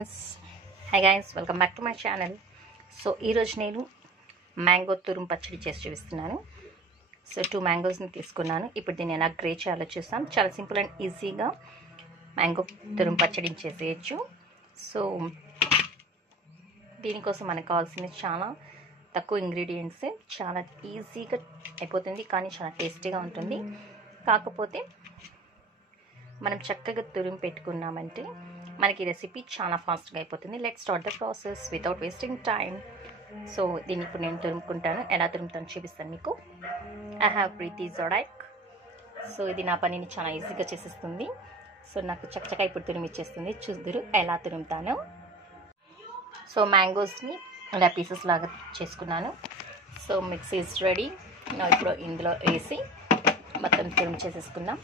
Hi guys, welcome back to my channel. So ఈరోజు నేను mango తురుము పచ్చడి చేసి చూపిస్తున్నాను. సో 2 మ్యాంగోస్ని తీసుకున్నాను. ఇప్పుడు దీన్ని ఎలా గ్రే చేయాలో చూస్తాం. చాలా సింపుల్ అండ్ ఈజీగా మ్యాంగో తురుము పచ్చడిని చేసేయచ్చు. సో దీనికోసం మనకు కావాల్సింది చాలా తక్కువ ఇంగ్రీడియంట్స్, చాలా ఈజీగా అయిపోతుంది, కానీ చాలా టేస్టీగా ఉంటుంది. కాకపోతే మనం చక్కగా తురుము పెట్టుకున్నామంటే మనకి రెసిపీ చాలా ఫాస్ట్గా అయిపోతుంది. Let's start the process without wasting time. So దీన్ని ఇప్పుడు నేను తురుముకుంటాను. ఎలా తురుముతాను చూపిస్తాను మీకు. I have Preethi Zodiac. So ఇది నా పనిని చాలా ఈజీగా చేసేస్తుంది. సో నాకు చక్కగా ఇప్పుడు తురుము ఇచ్చేస్తుంది. చూద్దరు ఎలా తురుముతాను. సో మ్యాంగోస్ని ఇలా పీసెస్ లాగా చేసుకున్నాను. So mixie is ready. ఇప్పుడు ఇందులో వేసి మొత్తం తురుము చేసేసుకుందాం.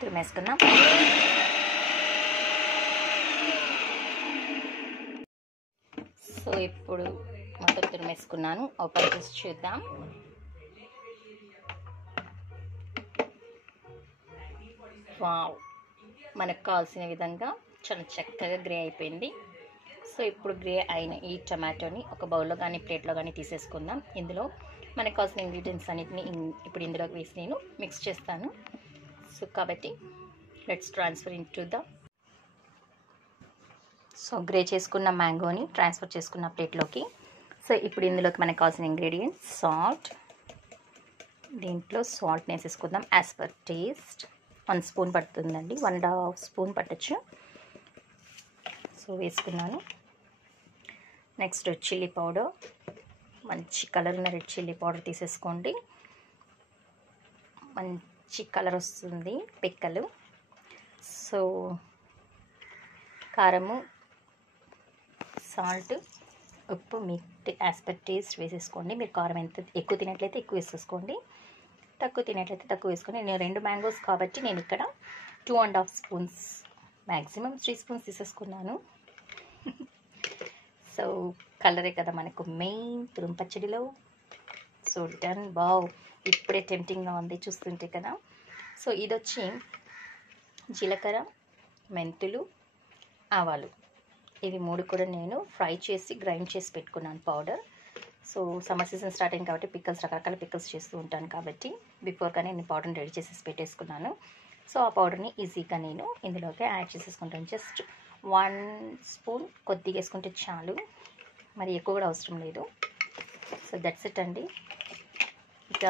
తురిమేసుకుందాం. సో ఇప్పుడు మొత్తం తురిమేసుకున్నాను. ఓపెన్ చేసి చూద్దాం. వావ్, మనకు కావాల్సిన విధంగా చాలా చక్కగా గ్రే అయిపోయింది. సో ఇప్పుడు గ్రే అయిన ఈ టమాటోని ఒక బౌల్లో కానీ ప్లేట్లో కానీ తీసేసుకుందాం. ఇందులో మనకు కావాల్సిన ఇంగ్రీడియంట్స్ అన్నిటిని ఇప్పుడు ఇందులోకి వేసి నేను మిక్స్ చేస్తాను. సో కాబట్టి let's transfer in to the. So grey చేసుకున్న మ్యాంగోని ట్రాన్స్ఫర్ చేసుకున్న ప్లేట్లోకి. సో ఇప్పుడు ఇందులోకి మనకు కావాల్సిన ఇంగ్రీడియంట్స్ సాల్ట్. దీంట్లో సాల్ట్ వేసేసుకుందాం యాజ్ పర్ టేస్ట్. 1 స్పూన్ పడుతుందండి, 1.5 స్పూన్ పట్టచ్చు. సో వేసుకున్నాను. నెక్స్ట్ చిల్లీ పౌడర్, మంచి కలర్ ఉన్న రెడ్ చిల్లీ పౌడర్ తీసేసుకోండి. మంచి కలర్ వస్తుంది పిక్కలు. సో కారము, సాల్ట్, ఉప్పు మీ యాజ్ పర్ టేస్ట్ వేసేసుకోండి. మీరు కారం ఎంత ఎక్కువ తినట్లయితే ఎక్కువ వేసేసుకోండి, తక్కువ తినట్లయితే తక్కువ వేసుకోండి. నేను 2 మ్యాంగోస్ కాబట్టి నేను ఇక్కడ 2.5 స్పూన్స్, మ్యాక్సిమం 3 స్పూన్స్ తీసేసుకున్నాను. సో కలరే కదా మనకు మెయిన్ తురుము పచ్చడిలో. So done. బావ్, ఇప్పుడే టెంప్టింగ్గా ఉంది చూస్తుంటే కదా. సో ఇది వచ్చి జీలకర్ర, మెంతులు, ఆవాలు, ఇవి 3 కూడా నేను ఫ్రై చేసి గ్రైండ్ చేసి పెట్టుకున్నాను powder. So summer season start అయింది కాబట్టి పిక్కల్స్, రకరకాల పిక్కల్స్ చేస్తూ ఉంటాను కాబట్టి బిఫోర్గానే నేను పౌడర్ని రెడీ చేసేసి పెట్టేసుకున్నాను. సో ఆ పౌడర్ని ఈజీగా నేను ఇందులోకి యాడ్ చేసేసుకుంటాను. జస్ట్ 1 స్పూన్ కొద్దిగా వేసుకుంటే చాలు, మరి ఎక్కువ కూడా అవసరం లేదు. సో దట్స్ ఇట్ అండి. ఇక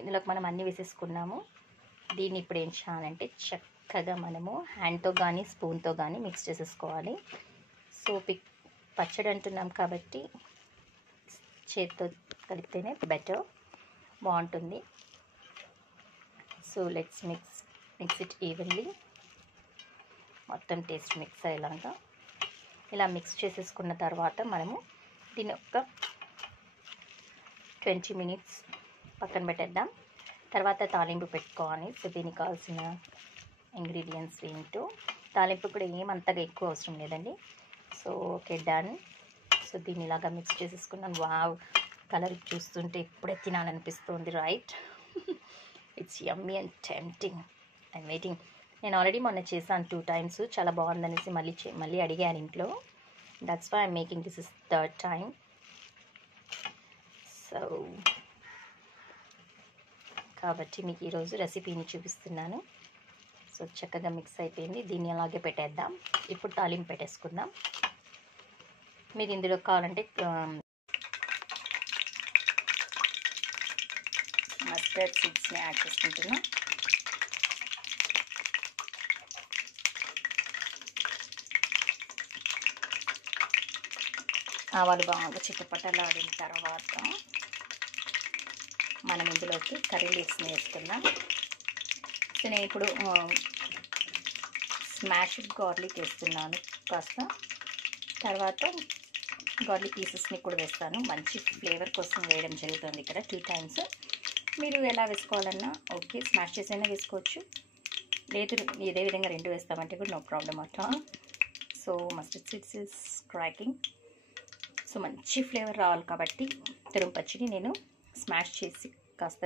ఇందులోకి మనం అన్నీ వేసేసుకున్నాము. దీన్ని ఇప్పుడు ఏం చేయాలంటే చక్కగా మనము హ్యాండ్తో కానీ స్పూన్తో కానీ మిక్స్ చేసేసుకోవాలి. సో పచ్చడి అంటున్నాం కాబట్టి చేతితో కలిపితేనే బెటర్, బాగుంటుంది. So let's mix it evenly. మొత్తం టేస్ట్ మిక్స్ అయ్యేలాగా ఇలా మిక్స్ చేసేసుకున్న తర్వాత మనము దీన్ని ఒక 20 మినిట్స్ పక్కన పెట్టేద్దాం. తర్వాత తాలింపు పెట్టుకోవాలి. సో దీనికి కావాల్సిన ఇంగ్రీడియంట్స్ ఏంటో, తాలింపు కూడా ఏమంతగా ఎక్కువ అవసరం లేదండి. So okay, done. సో దీన్ని ఇలాగా మిక్స్ చేసేసుకున్నాను. వావ్, కలర్ చూస్తుంటే ఇప్పుడే తినాలనిపిస్తుంది, right? It's yummy and tempting. I'm waiting. నేను ఆల్రెడీ మొన్న చేశాను 2 టైమ్స్, చాలా బాగుందనేసి మళ్ళీ అడిగాను ఇంట్లో. That's why I'm making this is 3rd time. So కాబట్టి మీకు ఈరోజు రెసిపీని చూపిస్తున్నాను. సో చక్కగా మిక్స్ అయిపోయింది. దీన్ని అలాగే పెట్టేద్దాం. ఇప్పుడు తాలింపు పెట్టేసుకుందాం. మీరు ఇందులో కావాలంటే మస్టర్డ్ సీడ్స్ని యాడ్ చేసుకుంటున్నాం. ఆవాలు బాగా చిక్కుపట్టలాడిన తర్వాత మనం ఇందులోకి కర్రీ లీవ్స్ని వేసుకుందాం. సో నేను ఇప్పుడు స్మాష్డ్ గార్లిక్ వేస్తున్నాను కాస్త. తర్వాత గార్లిక్ పీసెస్ని కూడా వేస్తాను. మంచి ఫ్లేవర్ కోసం వేయడం జరుగుతుంది ఇక్కడ 2 టైమ్స్. మీరు ఎలా వేసుకోవాలన్నా ఓకే, స్మాష్ చేసైనా వేసుకోవచ్చు, లేదు ఇదే విధంగా 2 వేస్తామంటే కూడా no problem at all. So mustard seeds is cracking. So మంచి ఫ్లేవర్ రావాలి కాబట్టి తురుము పచ్చడి నేను స్మాష్ చేసి కాస్త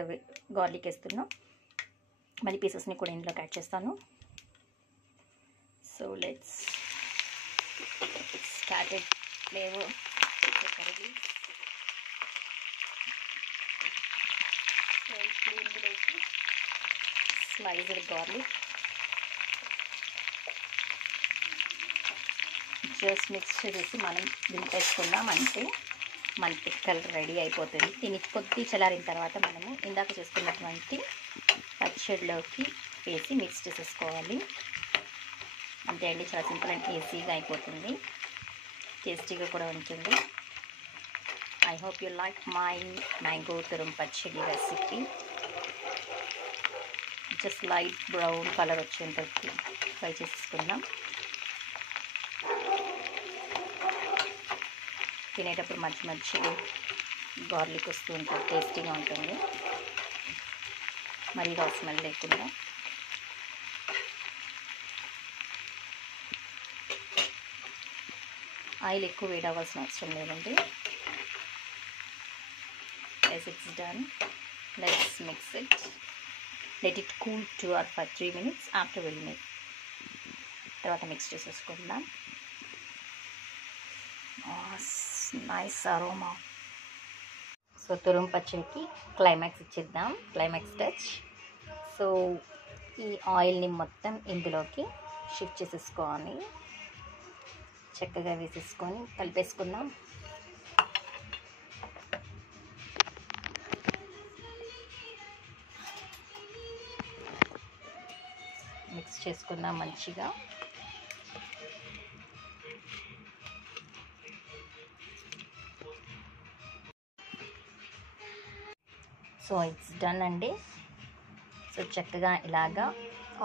గార్లిక్ వేస్తున్నా. మళ్ళీ పీసెస్ని కూడా ఇందులోకి యాడ్ చేస్తాను. So let's favourite flavour curry. So ఇప్పుడు ఇందులోకి స్లైజ్డ్ గార్లిక్ జస్ట్ మిక్స్ చేసి మనం దింపేసుకున్నామంటే మన పిక్కల్ రెడీ అయిపోతుంది. దీన్ని కొద్ది చల్లారిన తర్వాత మనము ఇందాక చేసుకున్నటువంటి పచ్చడిలోకి వేసి మిక్స్ చేసేసుకోవాలి. అంతే అండి, చాలా సింపుల్ అండ్ ఈజీగా అయిపోతుంది, టేస్టీగా కూడా ఉంటుంది. I hope you like my mango తురుం పచ్చడి recipe. Just light brown colour వచ్చేంతకి ఫ్రై చేసేసుకుందాం. తినేటప్పుడు మంచి మంచి గార్లిక్ వస్తూ ఉంటుంది, టేస్టీగా ఉంటుంది, మరీ రా స్మెల్ లేకుండా. ఆయిల్ ఎక్కువ వేడవలసిన అవసరం లేదండి. as it's done, let's mix it, let it cool 2 or 3 minutes. after we'll make తర్వాత మిక్స్ చేసేసుకుందాం. Nice aroma. సో తురుం పచ్చడికి క్లైమాక్స్ ఇచ్చేద్దాం, క్లైమాక్స్ టచ్. సో ఈ ఆయిల్ని మొత్తం ఇందులోకి షిఫ్ట్ చేసేసుకోవాలి, చక్కగా వేసేసుకొని కలిపేసుకుందాం. మిక్స్ చేసుకుందాం మంచిగా. సో ఇట్స్ డన్ అండి. సో చక్కగా ఇలాగా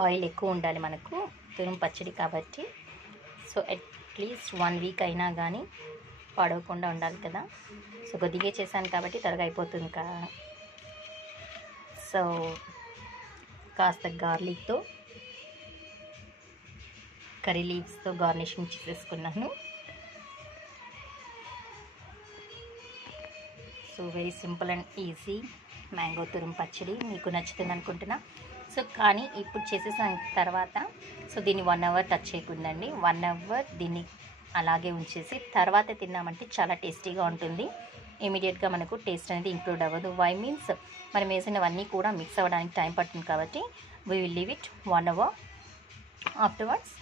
ఆయిల్ ఎక్కువ ఉండాలి మనకు తురుం పచ్చడి కాబట్టి. సో అట్లీస్ట్ 1 వీక్ అయినా కానీ పాడవకుండా ఉండాలి కదా. సో కొద్దిగా చేశాను కాబట్టి త్వరగా అయిపోతుంది సో కాస్త గార్లిక్తో కర్రీ లీవ్స్తో గార్నిషింగ్ చేసేసుకున్నాను. So very simple and easy mango తురుం పచ్చడి మీకు నచ్చుతుంది అనుకుంటున్నా. సో కానీ ఇప్పుడు చేసేసిన తర్వాత సో దీన్ని 1 అవర్ టచ్ చేయకుందండి. 1 అవర్ దీన్ని అలాగే ఉంచేసి తర్వాత తిన్నామంటే చాలా టేస్టీగా ఉంటుంది. ఇమీడియట్గా మనకు టేస్ట్ అనేది ఇంక్లూడ్ అవ్వదు. వై మీన్స్ మనం వేసినవన్నీ కూడా మిక్స్ అవ్వడానికి టైం పడుతుంది కాబట్టి we will leave it 1 hour. Afterwards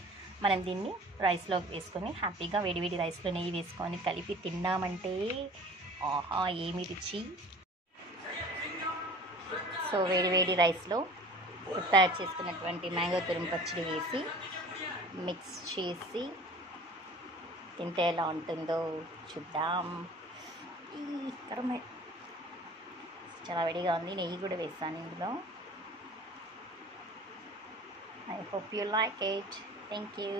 మనం దీన్ని రైస్లో వేసుకొని హ్యాపీగా వేడివేడి రైస్లో నెయ్యి వేసుకొని కలిపి తిన్నామంటే ఆహా ఏమి రుచి. సో వేడివేడి రైస్లో తయారు చేసుకున్నటువంటి మ్యాంగో తురుం పచ్చడి వేసి మిక్స్ చేసి తింటే ఎలా ఉంటుందో చూద్దాం. చాలా వేడిగా ఉంది, నెయ్యి కూడా వేస్తాను ఇందులో. I hope you like it. Thank you.